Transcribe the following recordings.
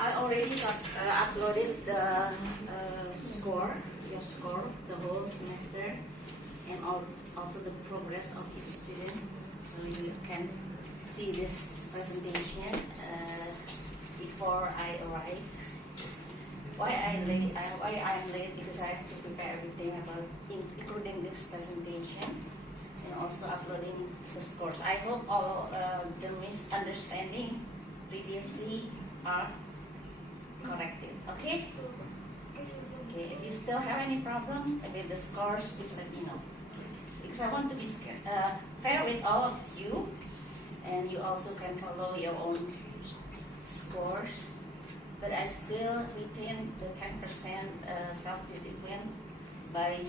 I already uploaded the score, your score, the whole semester, and also the progress of each student. So you can see this presentation before I arrive. Why I'm late? Because I have to prepare everything about including this presentation and also uploading the scores. I hope all the misunderstanding previously are corrected. Okay? Okay. If you still have any problem with the scores, please let me know. Because I want to be fair with all of you, and you also can follow your own scores. But I still retain the 10% self-discipline by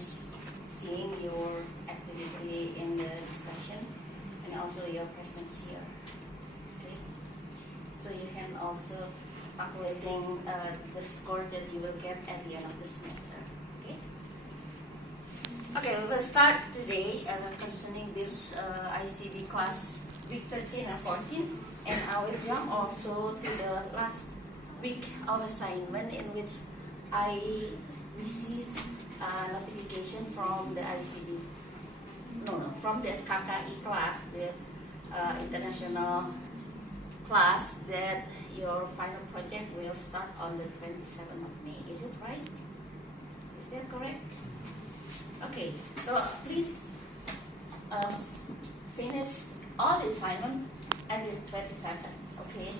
seeing your activity in the discussion and also your presence here. Okay? So you can also calculating the score that you will get at the end of the semester. Okay? Okay, we will start today concerning this ICB class week 13 and 14, and I will jump also to the last week of assignment in which I received a notification from the ICB. From the KKI class, the international class, that your final project will start on the 27th of May. Is it right? Is that correct? Okay, so please finish all the assignment at the 27th, okay?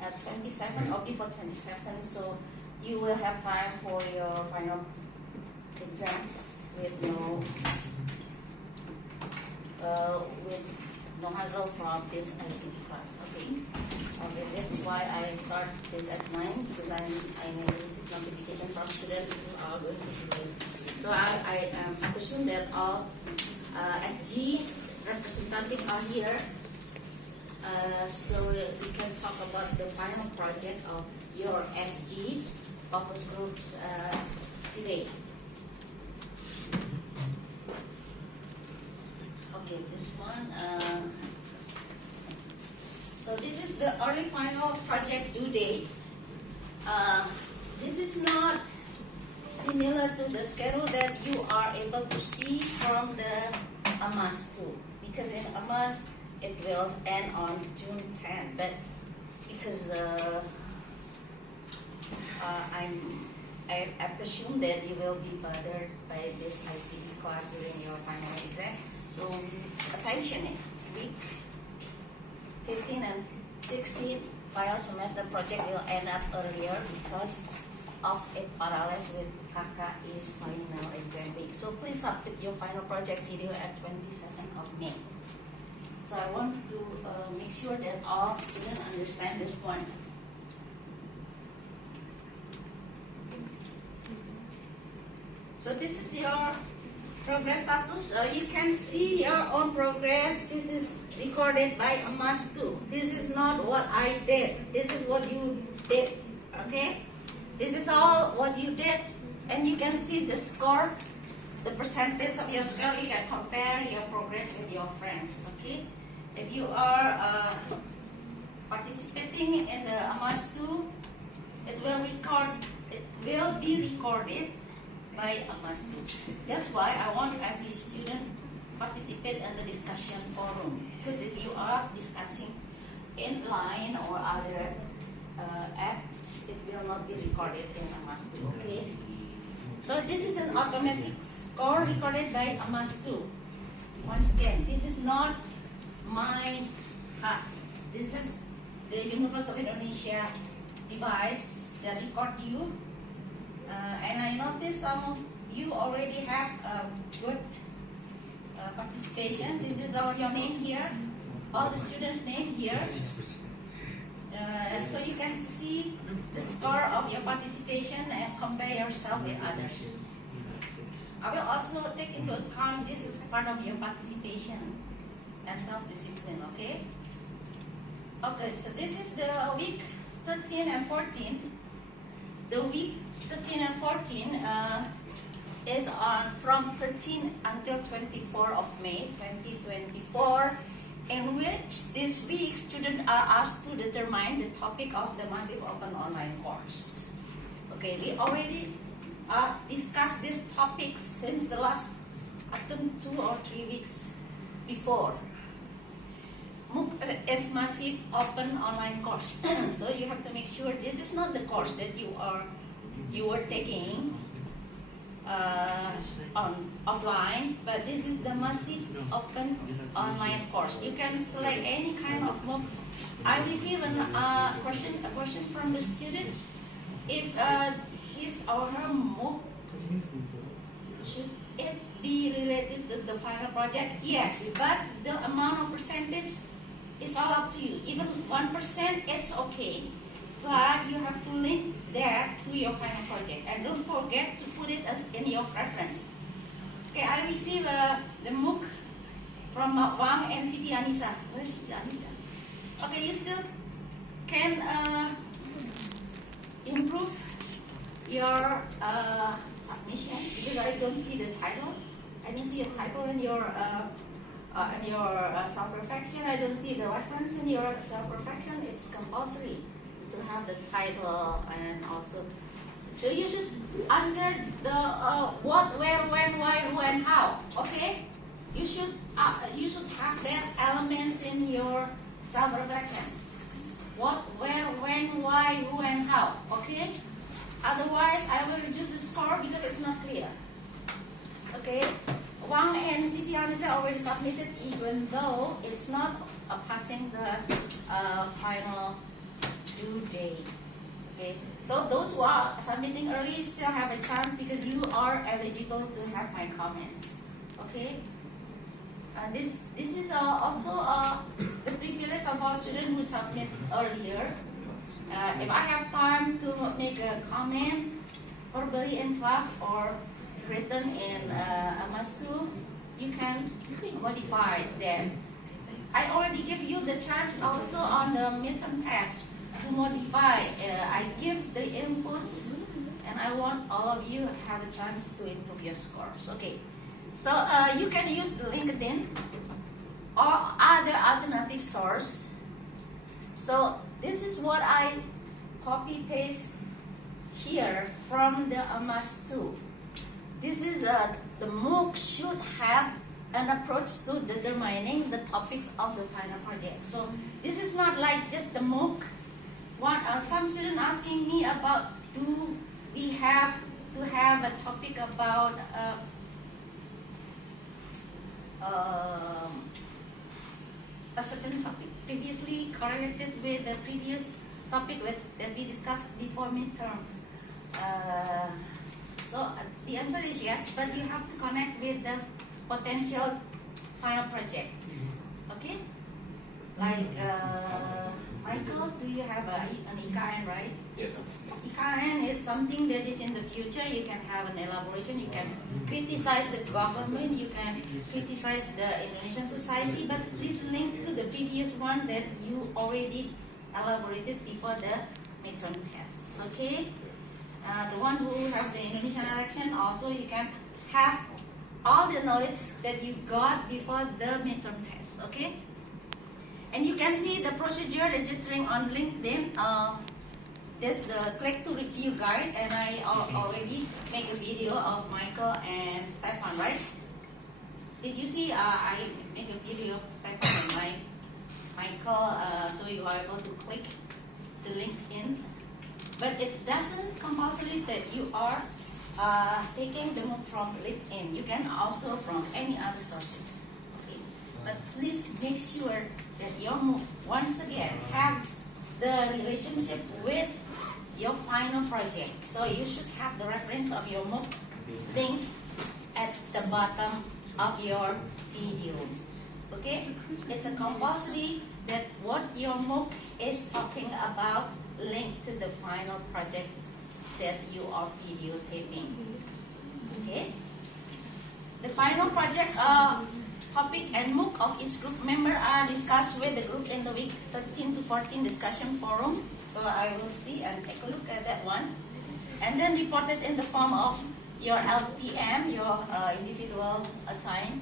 At 27 or before 27, so you will have time for your final exams with no hassle from this ICT class. Okay. Okay, that's why I start this at 9, because I may receive notification from students who are going to be late. So I presume that all FG representatives are here. So we can talk about the final project of your FG's focus groups today. Okay, this one. So this is the early final project due date. This is not similar to the schedule that you are able to see from the AMAS 2, because in AMAS it will end on June 10, but because I presume that you will be bothered by this ICB class during your final exam. So attention, week 15 and 16 final semester project will end up earlier because of it parallels with KKI's final exam week. So please submit your final project video at 27th of May. So I want to make sure that all students understand this point. So this is your progress status. You can see your own progress. This is recorded by AMAS 2. This is not what I did. This is what you did. Okay? This is all what you did. And you can see the score, the percentage of your score. You can compare your progress with your friends. Okay? If you are participating in the AMAS 2, it will be recorded by AMAS 2. That's why I want every student participate in the discussion forum. Because if you are discussing in line or other apps, it will not be recorded in AMAS 2. Okay. So this is an automatic score recorded by AMAS 2. Once again, this is not my class. This is the University of Indonesia device that record you. And I noticed some of you already have a good participation. This is all your name here, all the students' name here. And so you can see the score of your participation and compare yourself with others. I will also take into account this is part of your participation and self-discipline, okay? Okay, so this is the week 13 and 14. The week 13 and 14 is on from 13 until 24 of May 2024. in which this week students are asked to determine the topic of the Massive Open Online course. Okay, we already discussed this topic since the last, I think, 2 or 3 weeks before. MOOC is Massive Open Online course. So you have to make sure this is not the course that you are taking on offline, but this is the Massive Open Online course. You can select any kind of MOOCs. I received a question from the student if his or her MOOC should it be related to the final project. Yes, but the amount of percentage is all up to you. Even 1% it's okay, but you have to link that to your final project, and don't forget to put it as in your preference. Okay, I received the MOOC from Wang and Siti Anissa. Where's Siti Anissa? Okay, you still can improve your submission, because I don't see the title. I don't see a title in your self-reflection. I don't see the reference in your self-reflection. It's compulsory to have the title, and also, so you should answer the what, where, when, why, who, and how. Okay, you should have that elements in your self-reflection. What, where, when, why, who, and how. Okay. Otherwise, I will reduce the score because it's not clear. Okay. Wang and Siti Anissa already submitted, even though it's not passing the final due date. Okay. So those who are submitting early still have a chance because you are eligible to have my comments. Okay. This is also the privilege of our students who submit earlier. If I have time to make a comment verbally in class or written in MS2, you can modify that. I already give you the chance also on the midterm test to modify. I give the inputs, and I want all of you have a chance to improve your scores. Okay, so you can use the LinkedIn or other alternative source. So this is what I copy paste here from the MS2. This is the MOOC should have an approach to determining the topics of the final project. So this is not like just the MOOC. Some students asking me about, do we have to have a topic about a certain topic previously correlated with the previous topic that we discussed before midterm. So the answer is yes, but you have to connect with the potential final project. Okay? Like Michael, do you have an IKN, right? Yes. IKN is something that is in the future. You can have an elaboration. You can criticize the government. You can criticize the Indonesian society. But please link to the previous one that you already elaborated before the midterm tests. Okay? The one who have the Indonesian election, also you can have all the knowledge that you got before the midterm test. Okay? And you can see the procedure registering on LinkedIn. There's the click to review guide, and I already make a video of Michael and Stefan, right? Did you see? I make a video of Stefan and Michael, so you are able to click the link in. But it doesn't compulsory that you are taking the MOOC from LinkedIn. You can also from any other sources. Okay? But please make sure that your MOOC, once again, have the relationship with your final project. So you should have the reference of your MOOC link at the bottom of your video. Okay? It's a compulsory that what your MOOC is talking about linked to the final project that you are videotaping. Okay? The final project topic and MOOC of each group member are discussed with the group in the week 13 to 14 discussion forum. So I will see and take a look at that one. And then reported in the form of your LPM, your individual assigned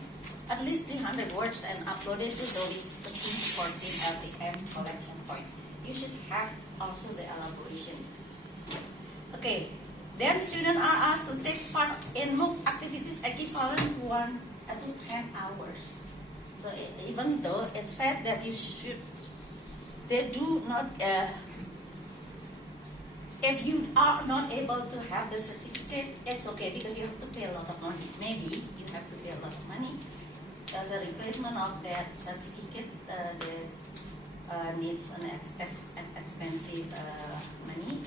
at least 300 words and upload it to the 1314 LTM collection point. You should have also the elaboration. Okay, then students are asked to take part in MOOC activities equivalent to 1 to 10 hours. So even though it said that you should, they do not, if you are not able to have the certificate, it's okay because you have to pay a lot of money. Maybe you have to pay a lot of money. As a replacement of that certificate that needs an expensive money,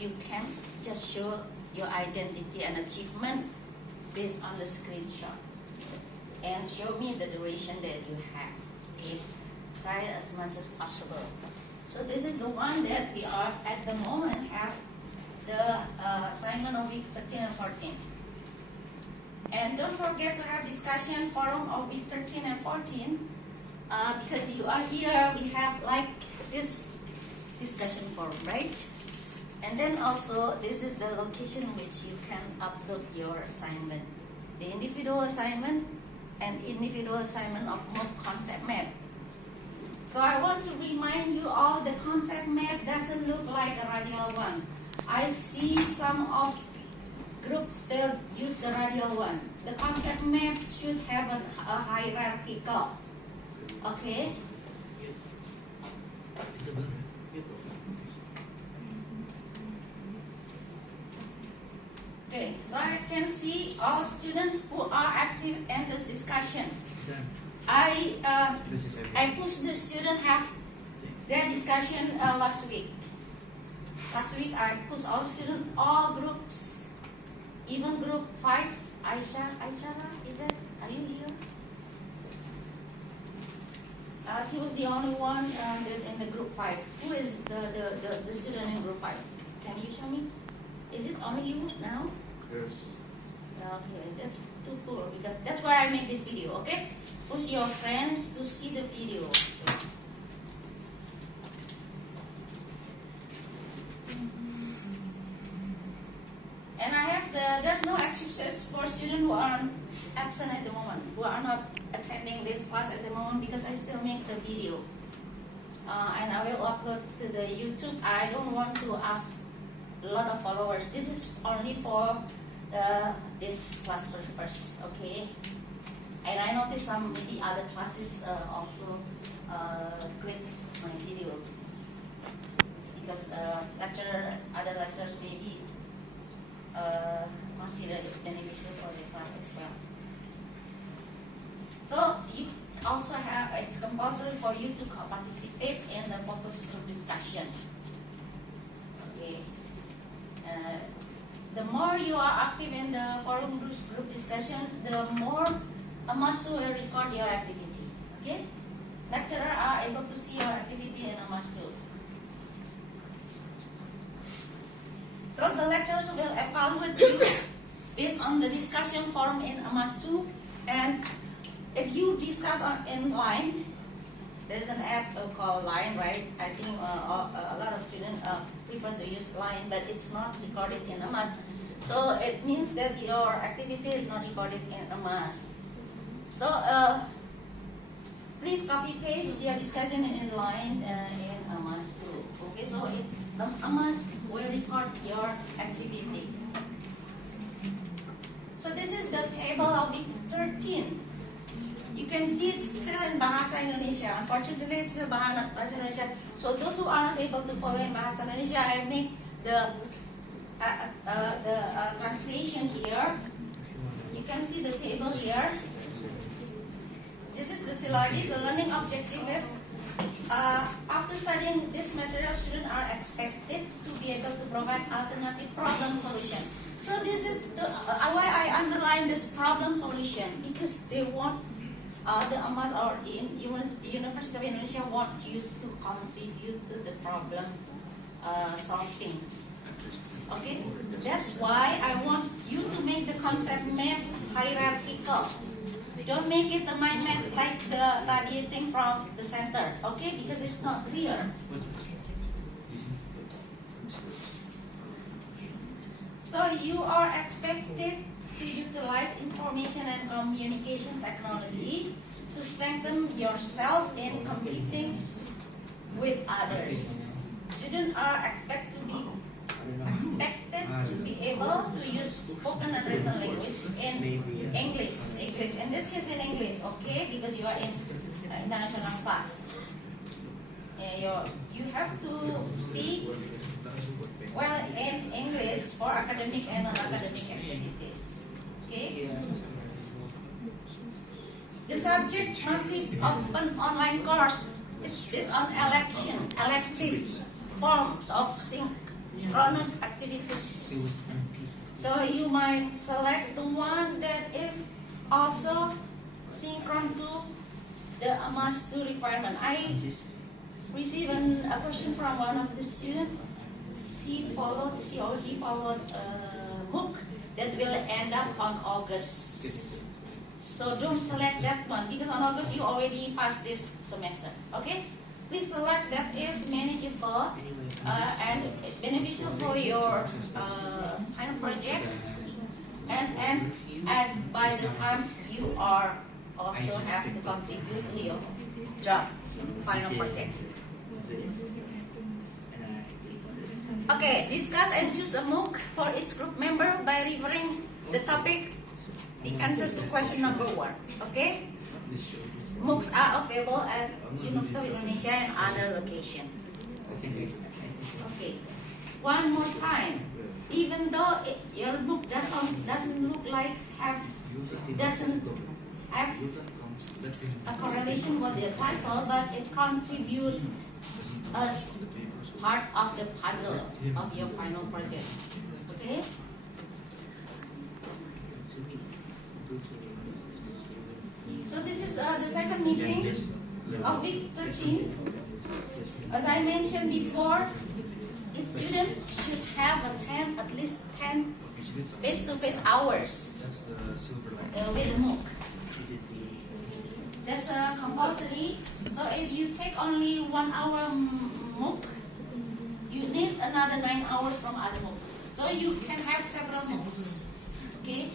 you can just show your identity and achievement based on the screenshot and show me the duration that you have. Okay? Try as much as possible. So this is the one that we are at the moment have the assignment of week 13 and 14. And don't forget to have discussion forum of week 13 and 14 because you are here, we have like this discussion forum, right? And then also this is the location which you can upload your assignment. The individual assignment and individual assignment of MOOC concept map. So I want to remind you all the concept map doesn't look like a radial one. I see some of groups still use the radial one. The concept map should have a hierarchical. Okay? Okay, so I can see all students who are active in this discussion. I pushed the student have their discussion last week. Last week I pushed all students, all groups, even group 5. Aisha, is it? Are you here? She was the only one in the group 5. Who is the student in group 5? Can you show me? Is it only you now? Yes. Okay, that's too poor because that's why I make this video, okay? Push your friends to see the video. And I have there's no excuses for students who are absent at the moment, who are not attending this class at the moment because I still make the video. And I will upload to the YouTube. I don't want to ask a lot of followers. This is only for this class purpose, okay? And I noticed some maybe other classes also click my video because other lecturers maybe consider it beneficial for the class as well. So you also have, it's compulsory for you to participate in the focus group discussion. Okay. The more you are active in the forum group discussion, the more Amastu will record your activity. Okay? Lecturer are able to see your activity in Amastu. So the lecturers will evaluate you based on the discussion forum in Amastu, and if you discuss in Line, there's an app called Line, right? I think a lot of students prefer to use Line, but it's not recorded in Amas. So it means that your activity is not recorded in Amas. So please copy paste your discussion in Line in Amas too. Okay, so Amas will record your activity. So this is the table of week 13. You can see it's still in Bahasa Indonesia. Unfortunately, it's still Bahasa Indonesia. So those who are not able to follow in Bahasa Indonesia, I make the translation here. You can see the table here. This is the syllabi, the learning objective. After studying this material, students are expected to be able to provide alternative problem solution. So this is why I underline this problem solution, because they want the AMAS or University of Indonesia want you to contribute to the problem solving. Okay, that's why I want you to make the concept map hierarchical. Don't make it the mind map like the radiating from the center, okay? Because it's not clear. So you are expected to utilize information and communication technology to strengthen yourself in competing with others. Students are expected to be able to use spoken and written language in English. In this case, in English, okay, because you are in international class. You have to speak well in English for academic and non-academic activities. Okay. The subject massive open online course. It's based on elective forms of synchronous activities. So you might select the one that is also synchron to the must-do requirement. I received a question from one of the students. She already followed MOOC that will end up on August. So don't select that one because on August you already passed this semester. Okay? Please select that is manageable and beneficial for your final project. And by the time you are also have to contribute to your draft final project. Okay, discuss and choose a MOOC for each group member by referring the topic, the answer to question number 1. Okay? MOOCs are available at University of Indonesia and other locations. Okay. One more time. Even though your MOOC doesn't look like doesn't have a correlation with the title, but it contributes as part of the puzzle of your final project. Okay? So this is the second meeting of week 13. As I mentioned before, each student should have at least 10 face-to-face hours with the MOOC. That's compulsory. So if you take only 1 hour MOOC, you need another 9 hours from other MOOCs. So you can have several MOOCs. Okay?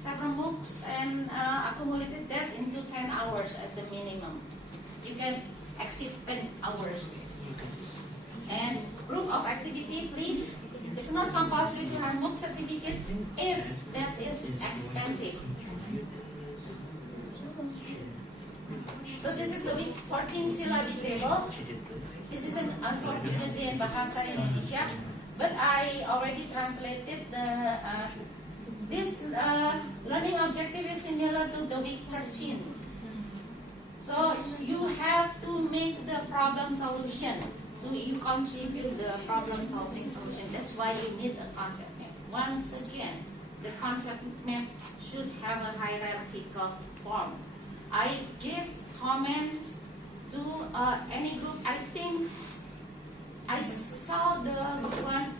Several MOOCs and accumulated that into 10 hours at the minimum. You can exceed 10 hours. And proof of activity, please. It's not compulsory to have MOOC certificate if that is expensive. So this is the week 14 syllabi table. This is unfortunately in Bahasa Indonesia, but I already translated this learning objective is similar to the week 13. So you have to make the problem solution. So you contribute the problem solving solution. That's why you need a concept map. Once again, the concept map should have a hierarchical form. I give comments to any group. I think I saw the group 1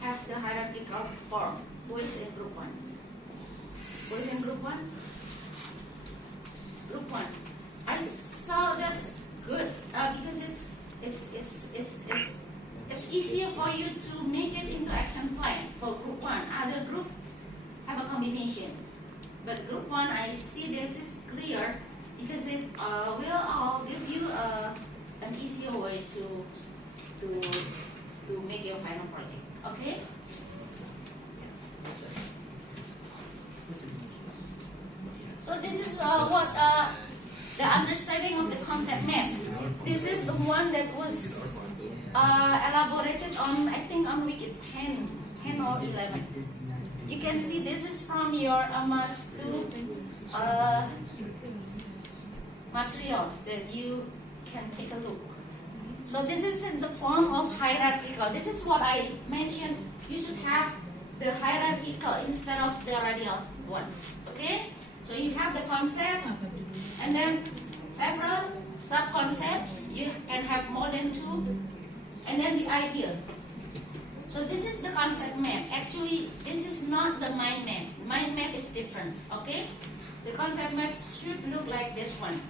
have the hierarchical form. Who is in group 1? Who is in group 1? Group 1. I saw that's good because it's easier for you to make it into action plan for group 1. Other groups have a combination, but group 1 I see this is clear because it will give you an easier way to make your final project. Okay. So this is what the understanding of the concept map. This is the one that was elaborated on, I think, on week 10 or 11. You can see this is from your must-do materials that you can take a look. So this is in the form of hierarchical. This is what I mentioned. You should have the hierarchical instead of the radial one. Okay? So you have the concept and then several sub-concepts. You can have more than 2. And then the idea. So this is the concept map. Actually, this is not the mind map. Mind map is different. Okay? The concept map should look like this one.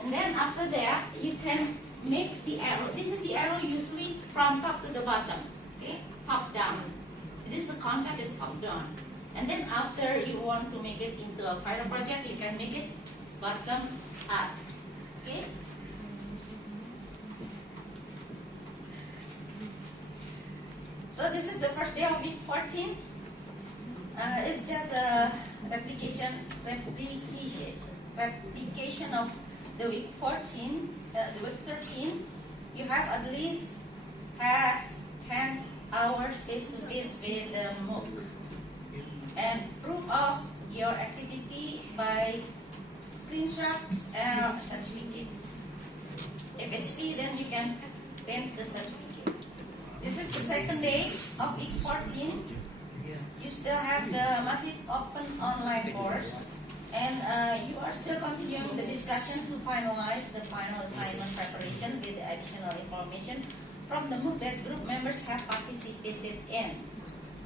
And then after that, you can make the arrow. This is the arrow usually from top to the bottom. Okay? Top down. this concept is top down. And then after you want to make it into a final project, you can make it bottom up. Okay? So this is the first day of week 14. It's just a replication of the week 14, the week 13. You have at least have 10 hours face-to-face with the MOOC. And proof of your activity by screenshots and certificate. If it's free, then you can print the certificate. This is the second day of week 14. You still have the massive open online course, and you are still continuing the discussion to finalize the final assignment preparation with the additional information from the MOOC that group members have participated in.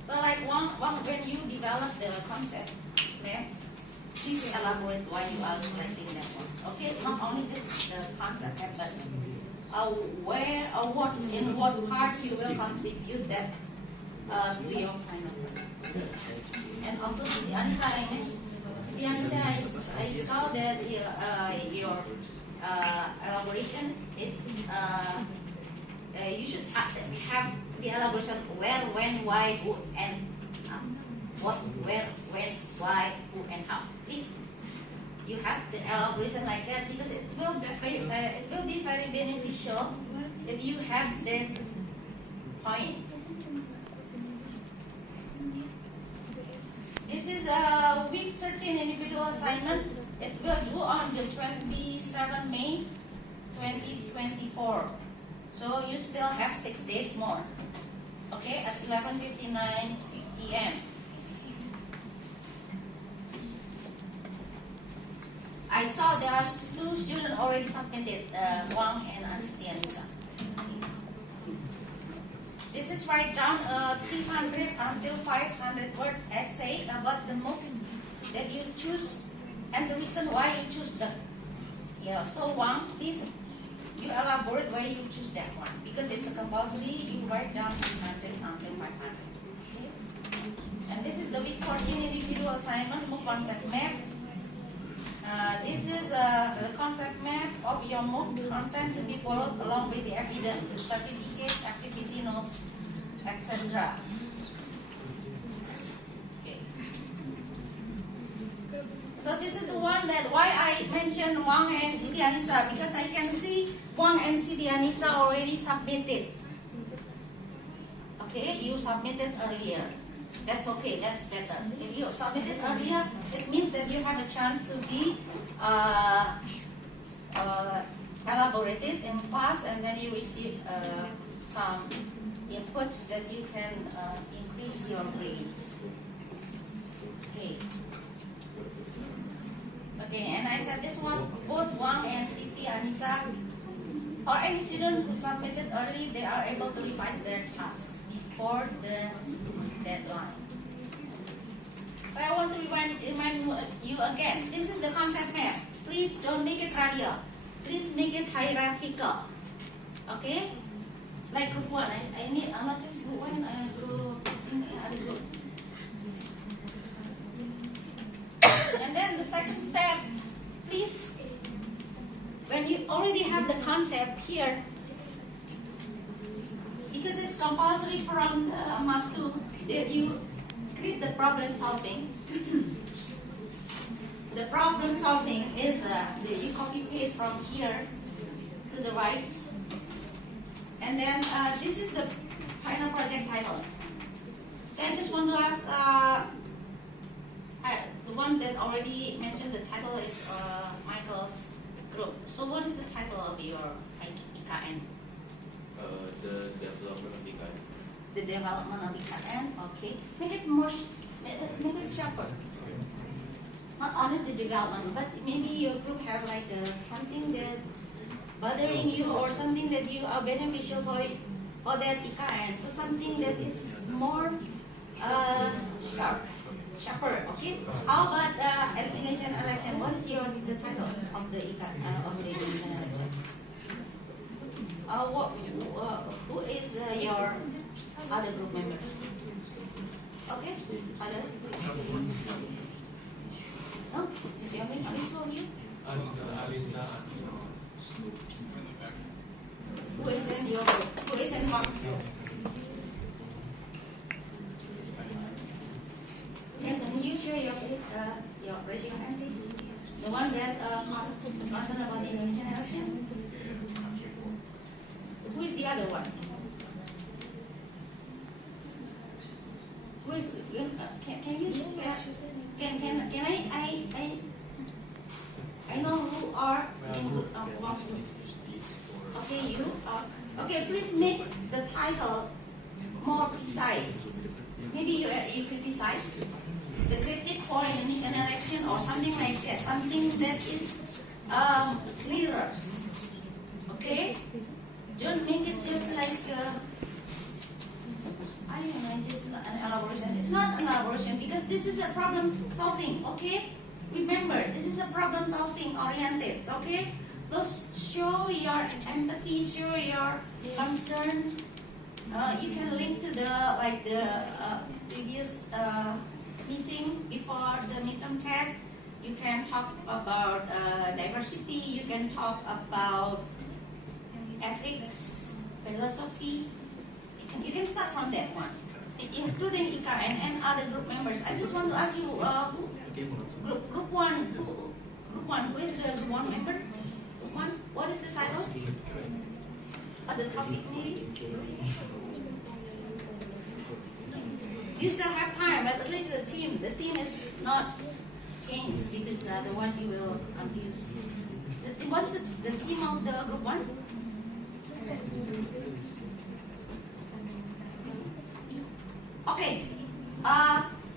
So like when you develop the concept, okay, please elaborate why you are selecting that one. Okay, not only just the concept, but where or what, in what part you will contribute that to your final work. And also, Siti Anissa, I mentioned, Siti Anissa, I saw that your elaboration is, you should have the elaboration where, when, why, who, and what, where, when, why, who, and how. Please, you have the elaboration like that because it will be very beneficial if you have that point. This is a week 13 individual assignment. It will due on the 27 May 2024. So you still have 6 days more. Okay, at 11:59 p.m. I saw there are 2 students already submitted, Wang and Siti Anissa. This is write down a 300 until 500 word essay about the MOOC that you choose and the reason why you choose them. Yeah, so Wang, please, you elaborate why you choose that one because it's a compulsory. You write down 300 until 500. Okay? And this is the week 14 individual assignment MOOC concept map. This is the concept map of your MOOC content to be followed along with the evidence, certificate, activity notes, etc. Okay. So this is the one that why I mentioned Wang and Siti Anissa because I can see Wang and Siti Anissa already submitted. Okay, you submitted earlier. That's okay, that's better. If you submitted earlier, it means that you have a chance to be elaborated in class and then you receive some inputs that you can increase your grades. Okay. Okay, and I said this one, both Wang and Siti Anissa, or any student who submitted early, they are able to revise their task before the deadline. So I want to remind you again, this is the concept map. Please don't make it radial. Please make it hierarchical. Okay? Like group 1, I need, I'm not just group 1, other group. And then the second step, please, when you already have the concept here, because it's compulsory from Mas 2 that you create the problem solving. The problem solving is that you copy paste from here to the right, and then this is the final project title. So I just want to ask, the one that already mentioned the title is Michael's group. So what is the title of your IKN? The development of IKN. The development of IKN, okay. Make it more, make it sharper. Not only the development, but maybe your group have like something that bothering you or something that you are beneficial for that IKN. So something that is more sharper, okay. How about Indonesian election? What is the title of the IKN of the Indonesian election? Who is your other group member? Okay? Other? No? Is Yamin only two of you? Who is in your group? Who is in what group? Can you share your raising hand, please? The one that concerned about the Indonesian election? Who is the other one? Who is? Can you? Can I know who are in group one group. Okay, you are. Okay, please make the title more precise. Maybe you criticize the critic for Indonesian election or something like that. Something that is clearer. Okay? Don't make it just like I don't know, just an elaboration. It's not an elaboration because this is a problem solving. Okay? Remember, this is a problem solving oriented. Okay? Those show your empathy, show your concern. You can link to the previous meeting before the midterm test. You can talk about diversity. You can talk about ethics, philosophy. You can start from that one, including Ika and other group members. I just want to ask you, group one, who is the group one member? Group one, what is the title? The topic maybe? You still have time, but at least the theme is not changed because otherwise you will confuse. What's the theme of the group one? Okay.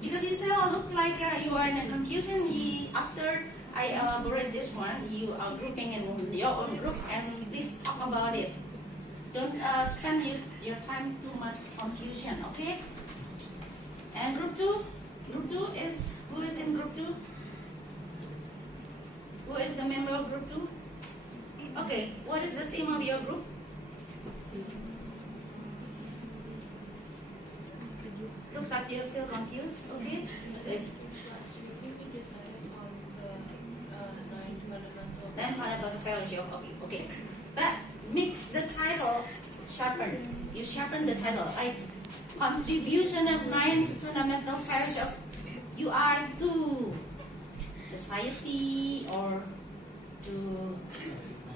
Because you still look like you are in a confusion. After I elaborate this one, you are grouping in your own group, and please talk about it. Don't spend your time too much confusion, okay? And group two is, who is in group two? Who is the member of group two? Okay, what is the theme of your group? Look like you're still confused, okay? Then fundamental fellowship, okay. But make the title sharpen. You sharpen the title. Like contribution of 9 fundamental fellowship UI to society or to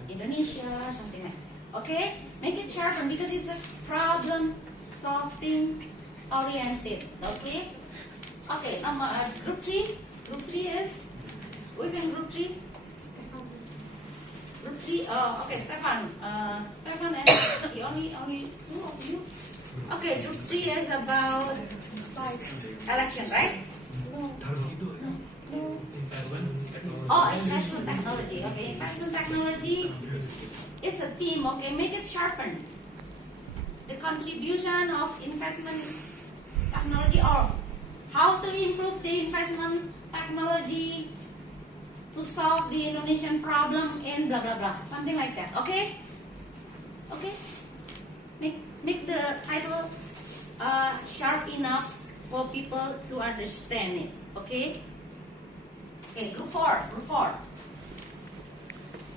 Indonesia or something like that. Okay? Make it sharpen because it's a problem solving oriented. Okay? Okay, group 3. Group 3 is, who is in group 3? Group 3, okay, Stefan. Stefan and only two of you. Okay, group 3 is about election, right? No. Oh, investment technology. Okay, investment technology. It's a theme. Okay, make it sharpen. The contribution of investment technology, or how to improve the investment technology to solve the Indonesian problem in blah blah blah, something like that. Okay? Okay? Make the title sharp enough for people to understand it. Okay? Okay, group 4.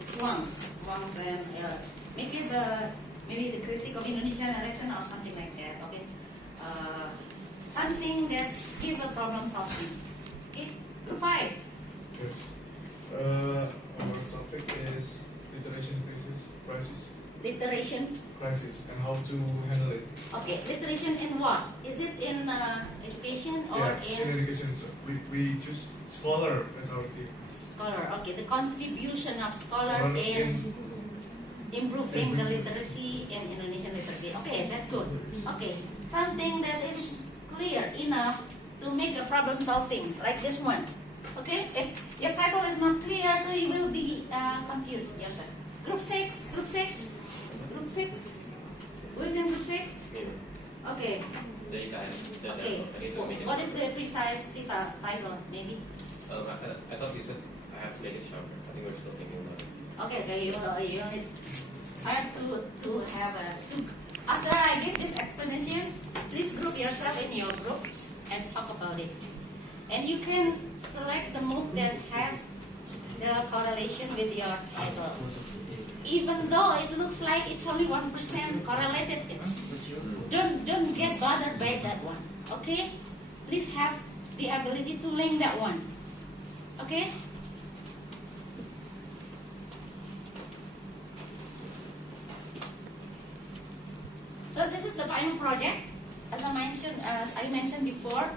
Swans and make it maybe the critic of Indonesian election or something like that. Okay? Something that give a problem solving. Okay? Group 5. Yes. Our topic is literation crisis, Literation. and how to handle it. Okay, literation in what? Is it in education or In in education, so we choose scholar as our theme. scholar? Okay, the contribution of scholar in improving the literacy in Indonesian literacy. Okay, that's good. Okay, something that is clear enough to make a problem solving like this one. Okay, if your title is not clear, so you will be confused yourself. Group 6. Who is in group 6? Okay. Okay. What is the precise title? Maybe. I thought you said I have to make it sharper. I think we're still thinking about it. Okay. You need time to have a. After I give this explanation, please group yourself in your groups and talk about it. And you can select the MOOC that has the correlation with your title. Even though it looks like it's only 1% correlated, don't get bothered by that one. Okay? Please have the ability to link that one. Okay? So this is the final project. As I mentioned before,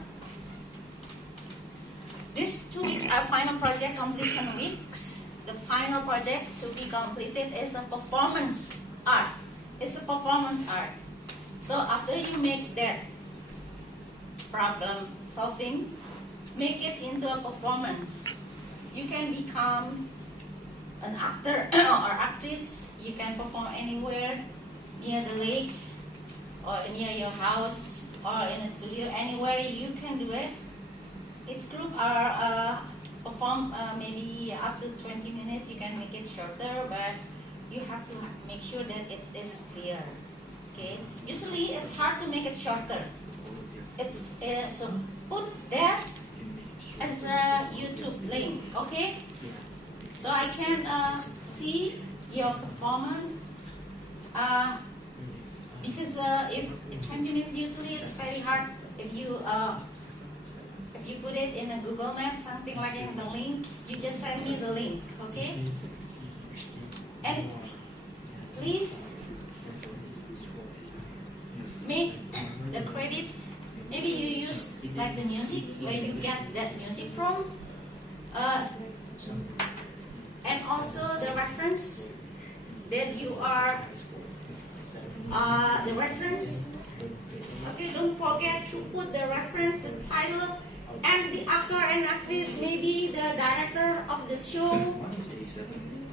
these 2 weeks are final project completion weeks. The final project to be completed is a performance art. It's a performance art. So after you make that problem solving, make it into a performance. You can become an actor or actress. You can perform anywhere, near the lake, or near your house, or in a studio, anywhere you can do it. Each group are perform maybe up to 20 minutes. You can make it shorter, but you have to make sure that it is clear. Okay. Usually it's hard to make it shorter. It's so put that as a YouTube link. Okay. So I can see your performance. Because if 20 minutes, usually it's very hard if you put it in a Google Map, something like in the link, you just send me the link, okay? And please make the credit, maybe you use like the music, where you get that music from, and also the reference that you are, the reference. Okay, don't forget to put the reference, the title, and the actor and actress, maybe the director of the show.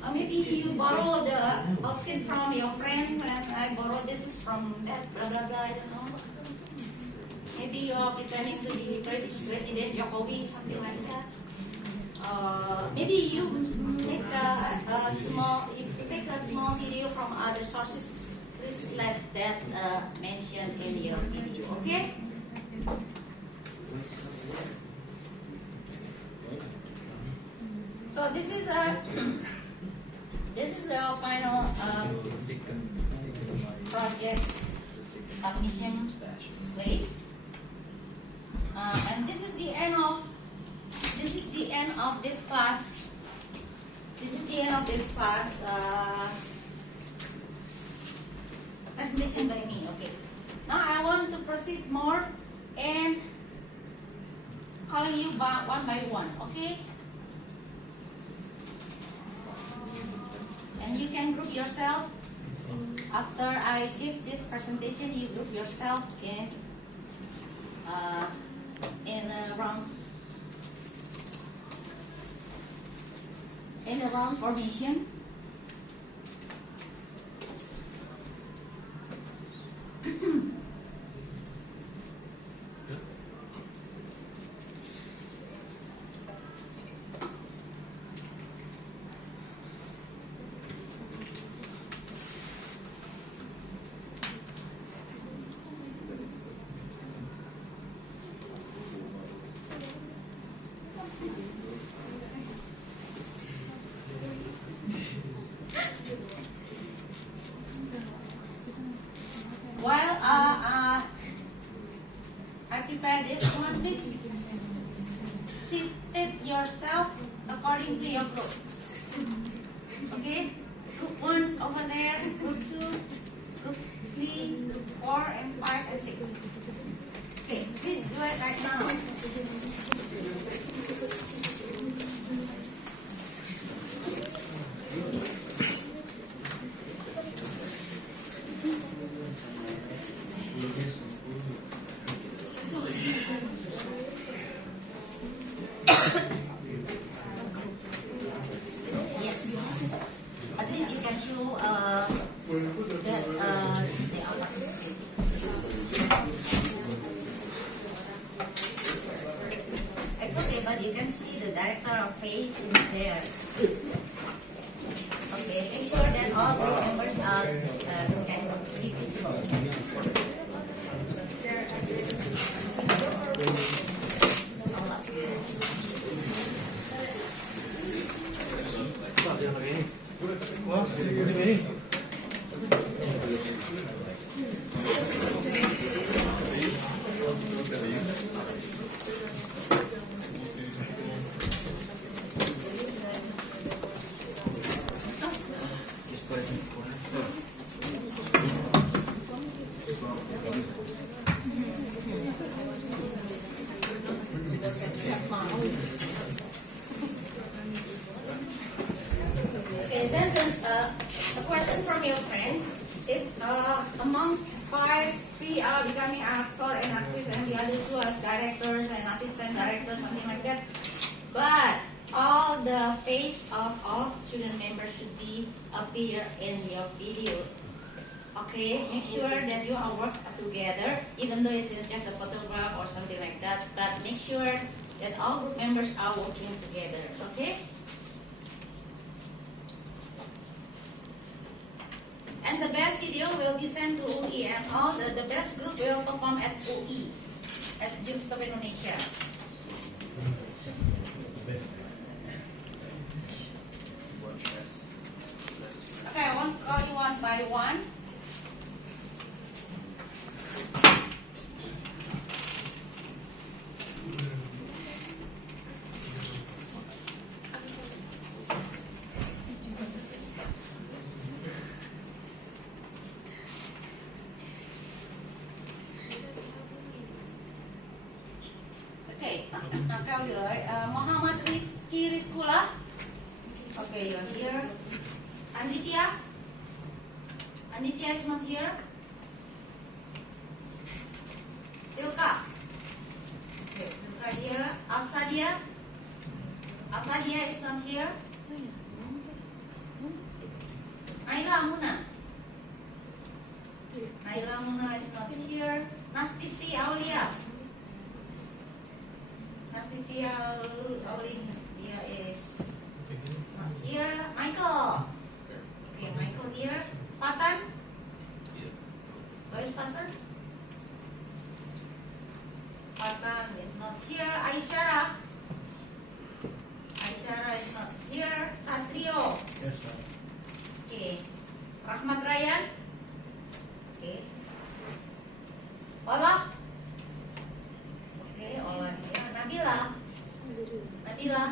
Or maybe you borrow the outfit from your friends, and I borrow this is from that, blah blah blah, I don't know. Maybe you are pretending to be British President Jokowi, something like that. Maybe you take a small video from other sources. Please let that mentioned in your video, okay? So this is the final project submission place, and this is the end of this class. This is the end of this class. Presentation by me. Okay. Now I want to proceed more and calling you one by one. Okay. And you can group yourself. After I give this presentation, you group yourself in a round formation. While I prepare this one, please seated yourself according to your groups. Okay? Group 1 over there, group 2, group 3, group 4, and 5 and 6. Okay, please do it right now. Yes. At least you can show that they are participating. It's okay, but you can see the director of face is there. Okay, make sure that all group members are can be visible. among 5, 3 are becoming actor and actress, and the other 2 as directors and assistant directors, something like that. But all the face of all student members should be appear in your video. Okay, make sure that you are work together, even though it's just a photograph or something like that. But make sure that all group members are working together. Okay. And the best video will be sent to UI, and all the best group will perform at UI, at Jump Stop Indonesia. Okay, I want to call you one by one. Okay, now tell you, Muhammad Rifki Rizkula. Okay, you're here. Anitya? Anitya is not here. Silka? Okay, Silka here. Alsadia? Alsadia is not here. Naila Muna? Naila Muna is not here. Nastiti Aulia? Nastiti Aulia is not here. Michael? Okay, Michael here. Fatan? Where is Fatan? Fatan is not here. Aisyara? Aisyara is not here. Satrio? Yes, sir. Okay. Rahmat Ryan? Okay. Ola? Okay, Ola here. Nabila? Nabila?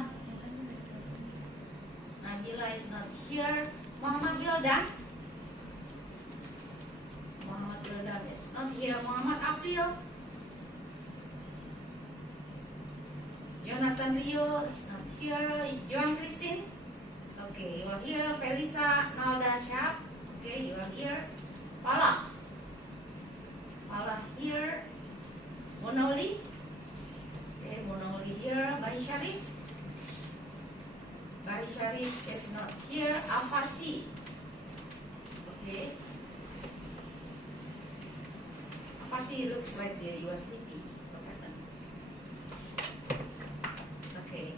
Nabila is not here. Muhammad Wildan? Muhammad Wildan is not here. Muhammad April? Jonathan Rio is not here. Joan Christine? Okay, you are here. Felisa Nalda Chap? Okay, you are here. Pala? Pala here. Bonoli? Okay, Bonoli here. Bahi Sharif? Bahi Sharif is not here. Afarsi? Okay. Afarsi looks like you are sleepy. What happened? Okay.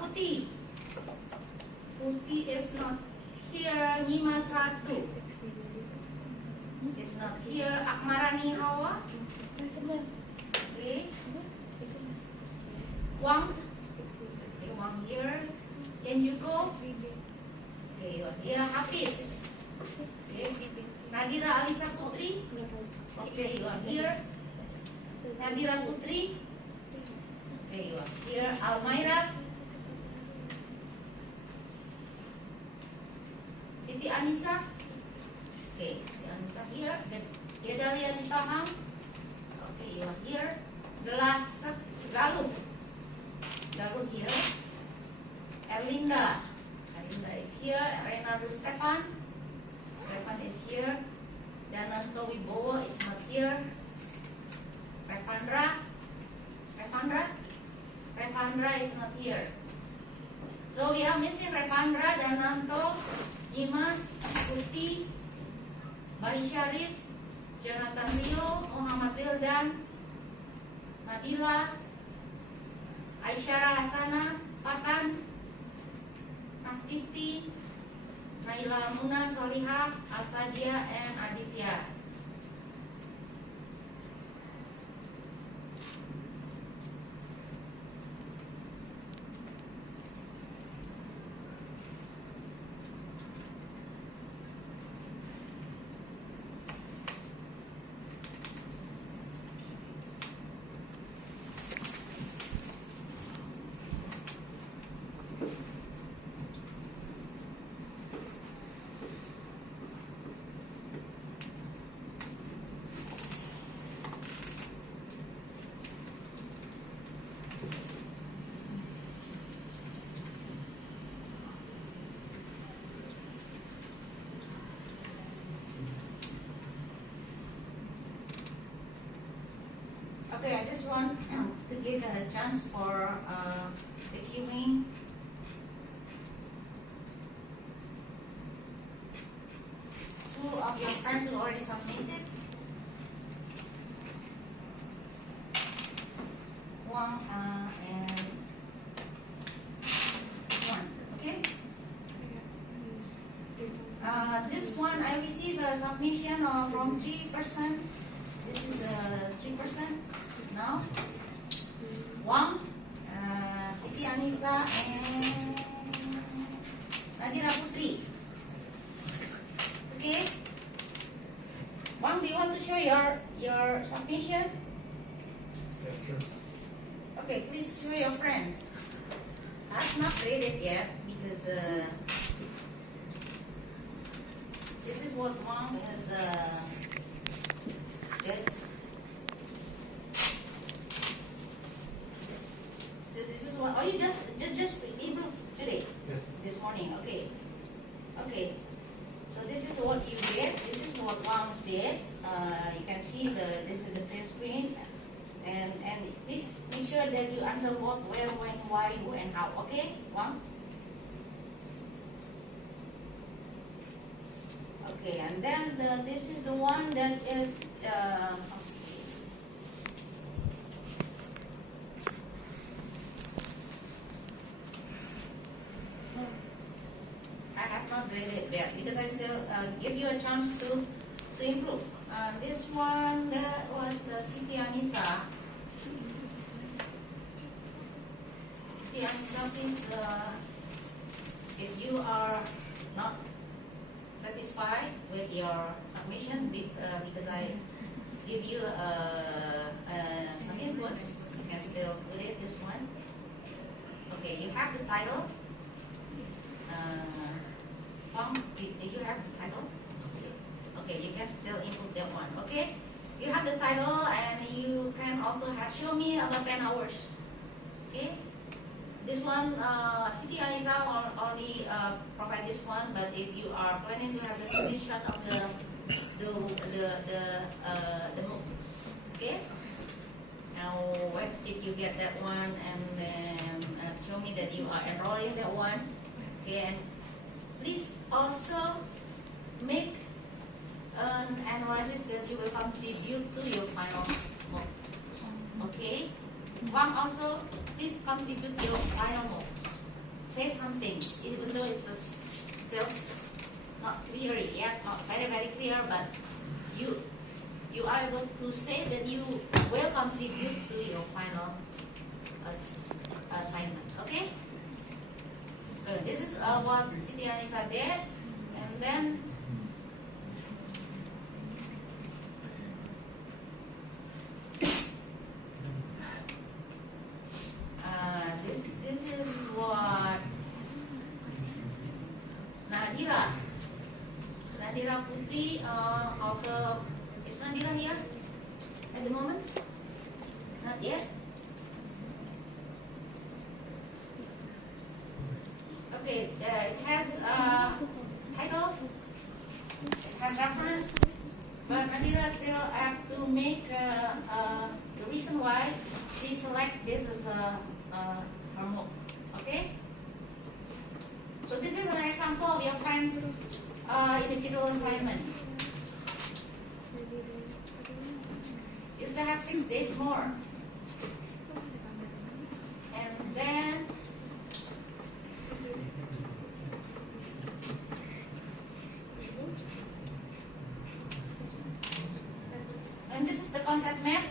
Putih? Putih is not here. Nyimas Ratu is not here. Akmarani Hawa? Okay. Wang? Okay, Wang here. Kenjuko? Okay, you are here. Hafiz? Okay. Nadira Alisa Putri? Okay, you are here. Nadira Putri? Okay, you are here. Almaira? Siti Anissa? Okay, Siti Anissa here. Yedalia Sitahang? Okay, you are here. Gelas Galuh? Galuh here. Erlinda? Erlinda is here. Renardo Stefan? Stefan is here. Dananto Wibowo is not here. Revandra? Revandra? Revandra is not here. So we are missing Revandra, Dananto, Dimas, Putih, Bahi Sharif, Jonathan Rio, Muhammad Wildan, Nabila, Aisyara Hasana, Fatan, Nastiti, Naila Muna, Solihah, Alsadia, and Aditya. Okay, I just want to give a chance for reviewing. Two of your friends who already submitted. One and this one. Okay. This one I received a submission from 3%. This is 3% now. Wang, Siti Anissa, and Nadira Putri. Okay. Wang, do you want to show your submission? Yes, sure. Okay, please show your friends. I've not graded yet because this is what Wang has did. So this is what. Oh, you just improved today, Yes. this morning. Okay. Okay. So this is what you did. This is what Wang did. You can see this is the print screen. And please make sure that you answer what, where, when, why, who, and how. Okay, Wang? Okay, and then this is the one that is I have not graded yet because I still give you a chance to improve. This one that was the Siti Anissa. Siti Anissa, please, if you are not satisfied with your submission, because I give you some inputs, you can still put it this one. Okay, you have the title. Wang, do you have the title? Okay, you can still input that one. Okay, you have the title, and you can also show me about 10 hours. Okay, this one, Siti Anissa only provide this one, but if you are planning to have the screenshot of the MOOCs, okay. Now, when did you get that one, and then show me that you are enrolling that one. Okay, and please also make an analysis that you will contribute to your final MOOC. Okay? Wang, also, please contribute your final MOOC. Say something, even though it's still not clear yet, not very clear, but you are able to say that you will contribute to your final assignment. Okay? So this is what Siti Anissa did, and then this is what Nadira Putri also. Is Nadira here at the moment? Not yet. Okay, it has title, it has reference, but Nadira still have to make the reason why she select this as her MOOC. Okay? So this is an example of your friend's individual assignment. You still have 6 days more. And then this is the concept map.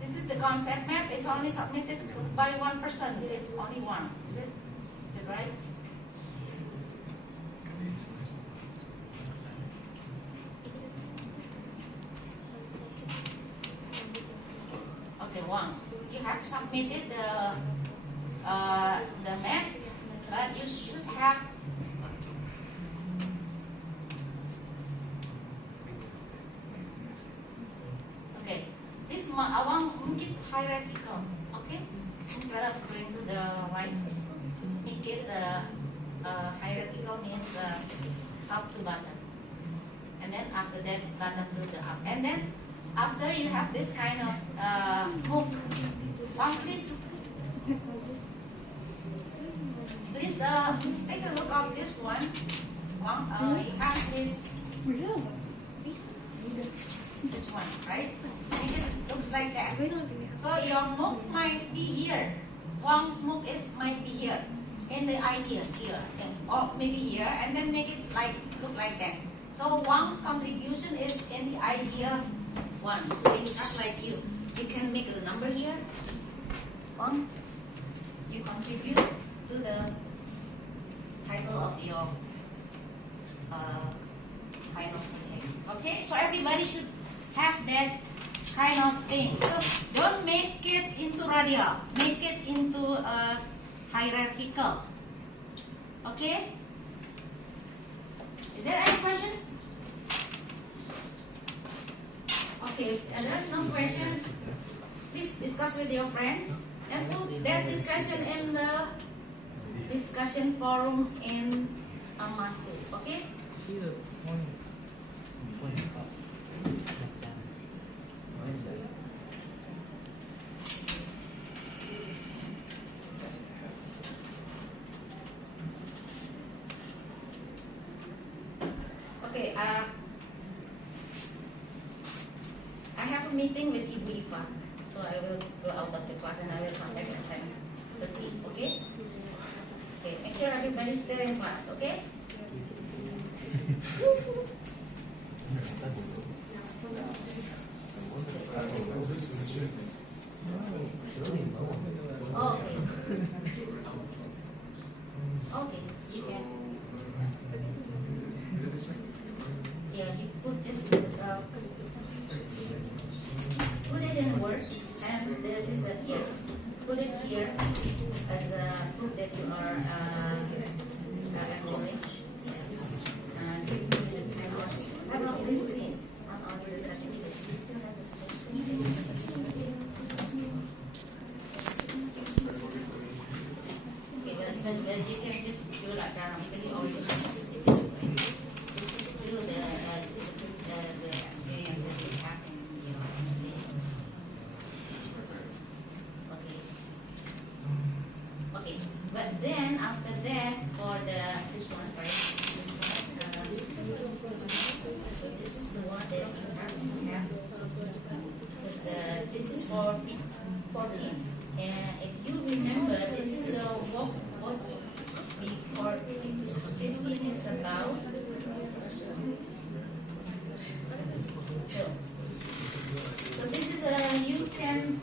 This is the concept map. It's only submitted by one person. It's only one. Is it right? Okay, one. You have submitted the map, but you should have this awang make it hierarchical, okay? Instead of going to the right, make it hierarchical means top to bottom, and then after that bottom to the up, and then after you have this kind of hook, please take a look of this one. You have this one, right? Make it looks like that. So your hook might be here. Wang's hook might be here. In the idea here, or maybe here, and then make it look like that. So Wang's contribution is in the idea 1. So when you have like you can make a number here. Wang, you contribute to the title of your final subject. Okay, so everybody should have that kind of thing. So don't make it into radial, make it into hierarchical. Okay? Is there any question? Okay, if there's no question, please discuss with your friends and put that discussion in the discussion forum in Amastu. Okay? Okay, I have a meeting with Ibu Iva, so I will go out of the class and I will come back at 10:30. Okay? Okay, make sure everybody's still in class. Okay? Okay. Okay, you can. Yeah, you put just put it in words, and this is a yes. Put it here as a proof that you are acknowledged. Yes. Give me the time of several things in, not only the certificate. You still have the certificate. Okay, but you can just do it like that because you also have the certificate. Just do the experience that you have in your understanding. Okay. Okay, but then after that, for this one, right? This one. So this is the one that you have to have. Because this is for 14. And if you remember, this is the what the 14 to 15 is about. So this is you can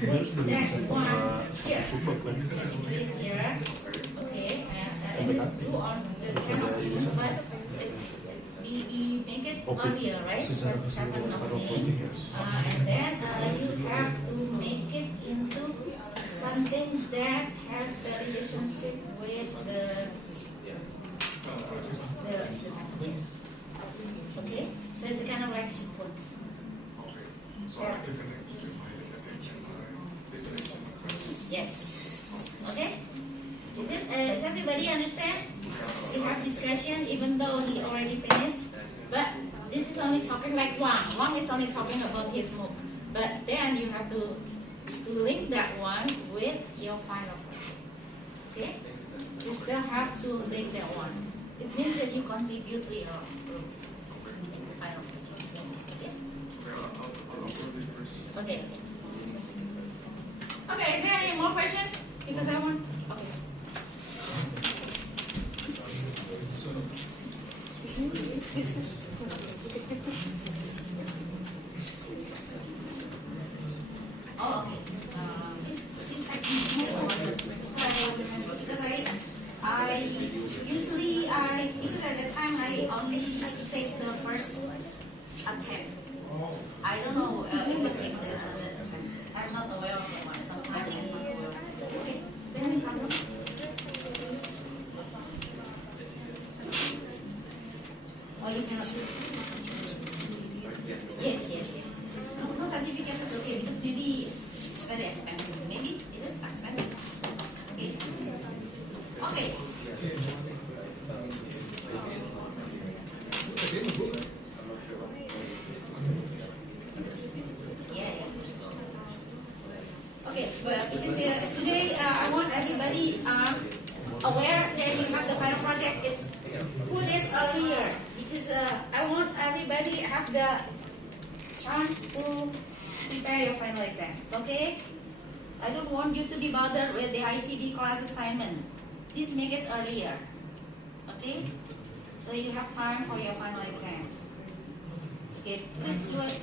put that one here. Put it here. Okay, and it's do on the cannot do, but we make it earlier, right? 7 of May. And then you have to make it into something that has the relationship with the yes. Okay, so it's kind of like sequence. Yes. Okay. Is everybody understand? We have discussion even though he already finished. But this is only talking like Wang. Wang is only talking about his MOOC. But then you have to link that one with your final project. Okay? You still have to link that one. It means that you contribute to your final project. Okay? Okay. Okay, is there any more question? Because I want. Okay. Oh, okay. Please text me. So I will remember because I usually because at the time I only take the first attempt. I don't know if it takes another attempt. I'm not aware of the one. Sometimes I'm not aware of it. Okay? Is there any problem? Oh, you cannot do it. Yes. No certificate is okay because maybe it's very expensive. Maybe is it expensive? Okay. Okay. But because today I want everybody aware that you have the final project is put it earlier because I want everybody have the chance to prepare your final exams. Okay? I don't want you to be bothered with the ICB class assignment. Please make it earlier. Okay? So you have time for your final exams. Okay, please do it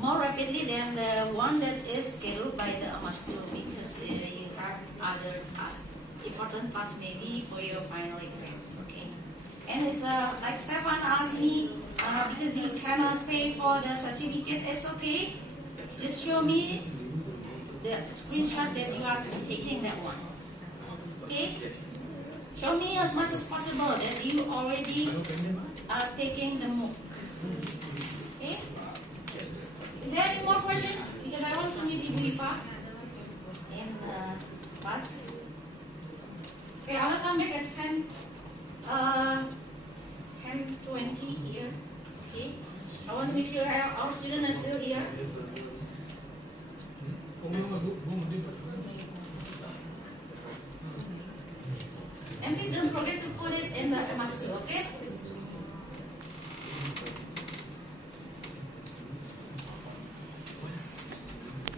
more rapidly than the one that is scheduled by the Amastu because you have other tasks, important tasks maybe for your final exams. Okay, and it's like Stefan asked me because he cannot pay for the certificate. It's okay. Just show me the screenshot that you are taking that one. Okay. Show me as much as possible that you already are taking the MOOC. Okay? Is there any more question? Because I want to meet Ibu Ipa in class. Okay, I will come back at 10:20 here. Okay? I want to make sure our students are still here. And please don't forget to put it in the MS2, okay?